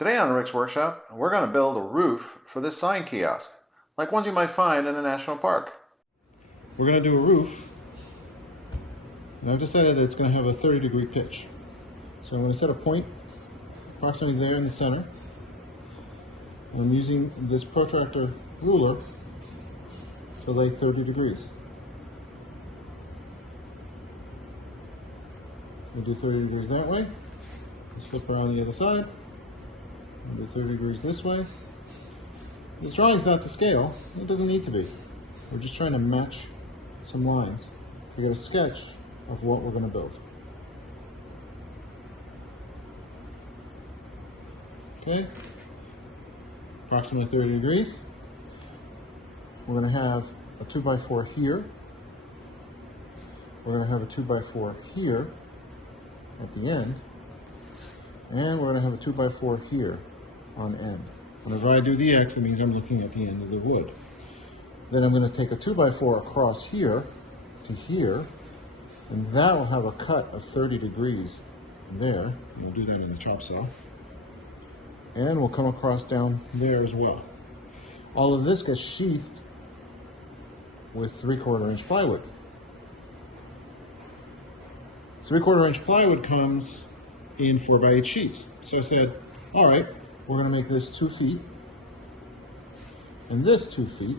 Today on Rick's Workshop, we're going to build a roof for this sign kiosk, like ones you might find in a national park. We're going to do a roof, and I've decided that it's going to have a 30-degree pitch. So I'm going to set a point approximately there in the center. I'm using this protractor ruler to lay 30 degrees. We'll do 30 degrees that way. Let's flip around the other side. We'll do 30 degrees this way. This drawing is not to scale. It doesn't need to be. We're just trying to match some lines to get a sketch of what we're going to build. Okay, approximately 30 degrees. We're going to have a 2x4 here. We're going to have a 2x4 here at the end. And we're going to have a 2x4 here on end. Whenever I do the X, it means I'm looking at the end of the wood. Then I'm going to take a 2x4 across here to here, and that will have a cut of 30 degrees there. And we'll do that in the chop saw. And we'll come across down there as well. All of this gets sheathed with 3/4 inch plywood. 3/4 inch plywood comes in 4x8 sheets. So I said, all right, we're going to make this 2 feet and this 2 feet.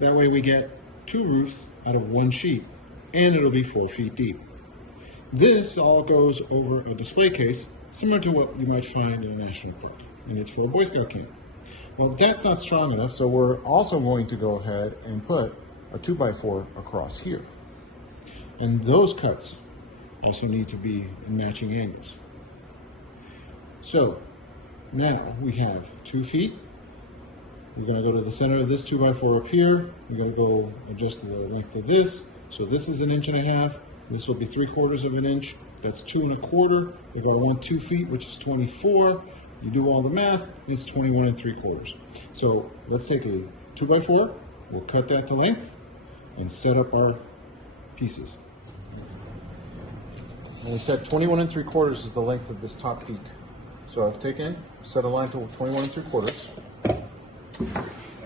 That way we get 2 roofs out of 1 sheet, and it'll be 4 feet deep. This all goes over a display case, similar to what you might find in a national park, and it's for a Boy Scout camp. Well, that's not strong enough, so we're also going to go ahead and put a 2x4 across here. And those cuts also need to be in matching angles. So now we have 2 feet. We're going to go to the center of this 2x4 up here. We're going to go adjust the length of this. So this is 1.5 inches. This will be 3/4 of an inch. That's 2 1/4. If I want 2 feet, which is 24, you do all the math, it's 21 3/4. So let's take a 2x4. We'll cut that to length and set up our pieces. And we said 21 3/4 is the length of this top peak. So I've set a line to 21 3/4.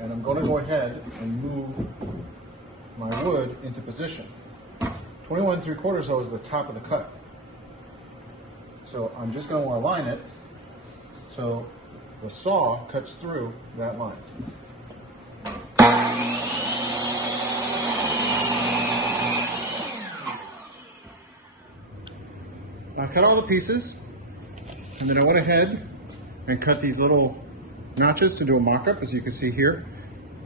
And I'm going to go ahead and move my wood into position. 21 3/4 though is the top of the cut. So I'm just going to align it so the saw cuts through that line. I cut all the pieces, and then I went ahead and cut these little notches to do a mock-up, as you can see here.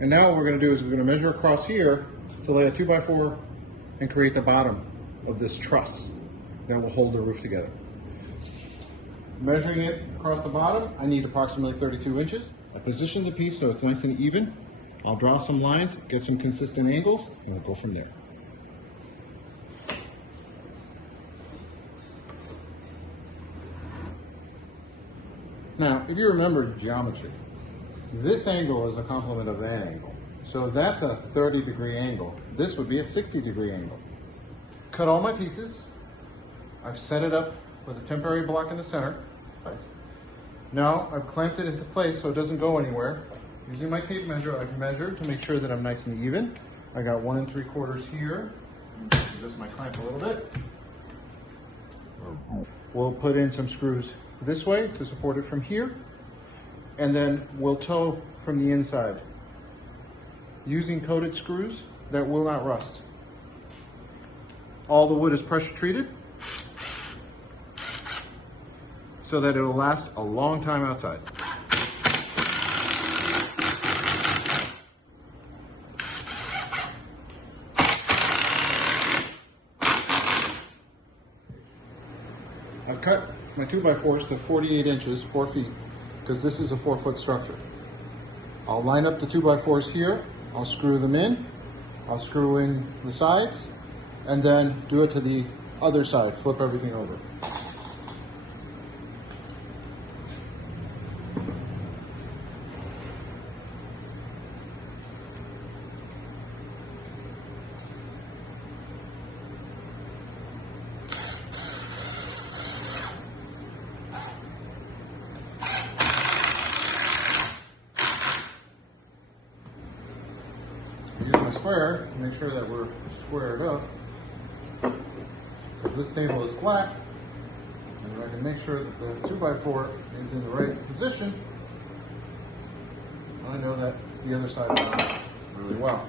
And now what we're going to do is we're going to measure across here to lay a 2x4 and create the bottom of this truss that will hold the roof together. Measuring it across the bottom, I need approximately 32 inches. I position the piece so it's nice and even. I'll draw some lines, get some consistent angles, and we'll go from there. Now, if you remember geometry, this angle is a complement of that angle. So that's a 30-degree angle. This would be a 60-degree angle. Cut all my pieces. I've set it up with a temporary block in the center. Now I've clamped it into place so it doesn't go anywhere. Using my tape measure, I've measured to make sure that I'm nice and even. I got 1 3/4 here. Adjust my clamp a little bit. We'll put in some screws this way to support it from here, and then we'll toe from the inside using coated screws that will not rust. All the wood is pressure treated so that it will last a long time outside. I've cut my 2x4s to 48 inches, 4 feet, because this is a 4-foot structure. I'll line up the 2x4s here, I'll screw them in, I'll screw in the sides, and then do it to the other side, flip everything over. make sure that we're squared up, because this table is flat, and if I can make sure that the 2x4 is in the right position, I know that the other side will run really well.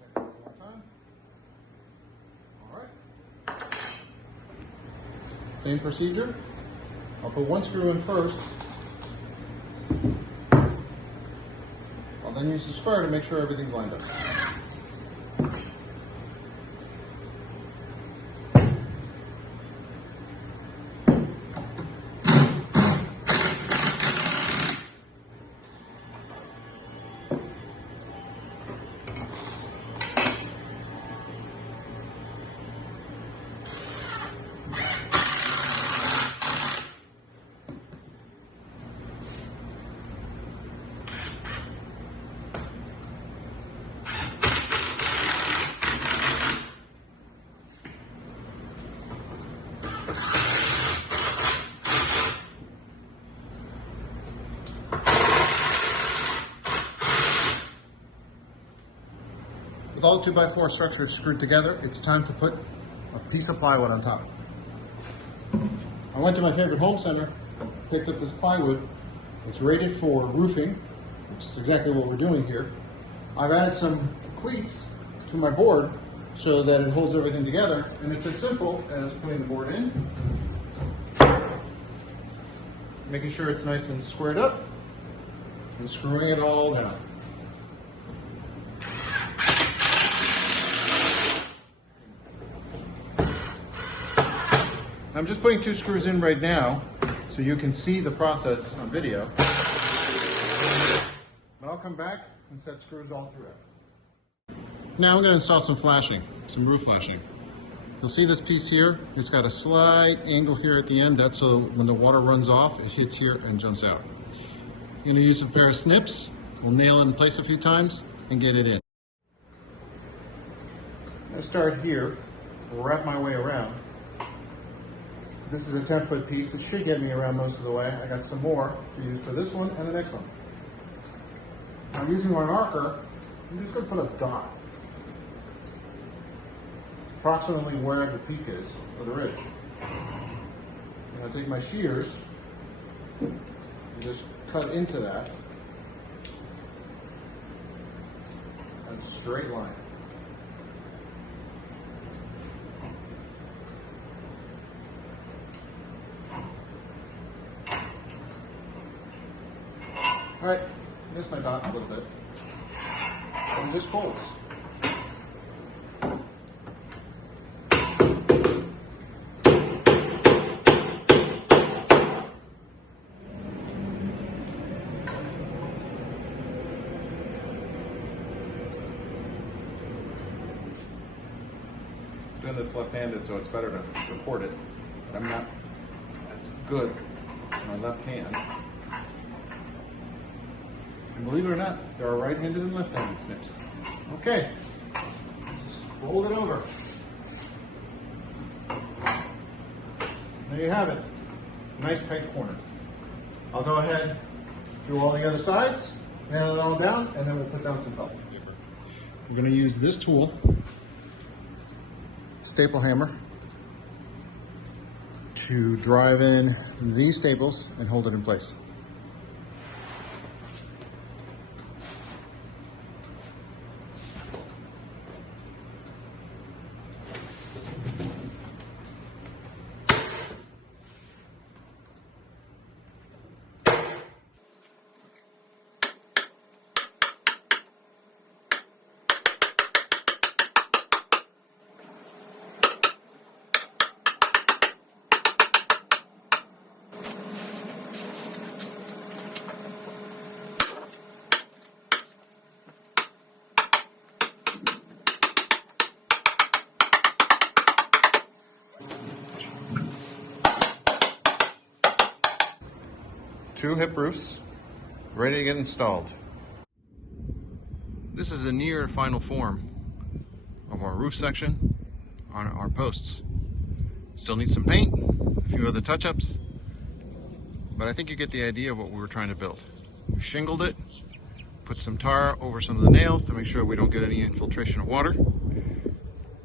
Check it out one more time. All right. Same procedure. I'll put one screw in first. I'll then use the square to make sure everything's lined up. With all 2x4 structures screwed together, it's time to put a piece of plywood on top. I went to my favorite home center, picked up this plywood. It's rated for roofing, which is exactly what we're doing here. I've added some cleats to my board so that it holds everything together, and it's as simple as putting the board in, making sure it's nice and squared up, and screwing it all down. I'm just putting 2 screws in right now so you can see the process on video. But I'll come back and set screws all throughout. Now I'm going to install some flashing, some roof flashing. You'll see this piece here, it's got a slight angle here at the end. That's so when the water runs off, it hits here and jumps out. You're going to use a pair of snips. We'll nail it in place a few times and get it in. I'm going to start here, wrap my way around. This is a 10-foot piece. It should get me around most of the way. I got some more to use for this one and the next one. I'm using my marker. I'm just going to put a dot approximately where the peak is, or the ridge. I'm going to take my shears and just cut into that as a straight line. All right, missed my dot a little bit. And just folds. Doing this left-handed, so it's better to record it. But I'm not as good with my left hand. And believe it or not, there are right-handed and left-handed snips. Okay, just fold it over. There you have it. Nice tight corner. I'll go ahead, do all the other sides, nail it all down, and then we'll put down some felt paper. We're going to use this tool, staple hammer, to drive in these staples and hold it in place. Two hip roofs ready to get installed. This is a near final form of our roof section on our posts. Still need some paint, a few other touch-ups, but I think you get the idea of what we were trying to build. We've shingled it, put some tar over some of the nails to make sure we don't get any infiltration of water. And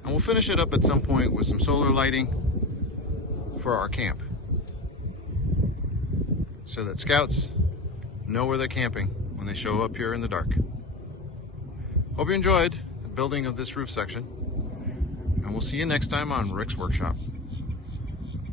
we'll finish it up at some point with some solar lighting for our camp, so that scouts know where they're camping when they show up here in the dark. Hope you enjoyed the building of this roof section, and we'll see you next time on Rick's Workshop.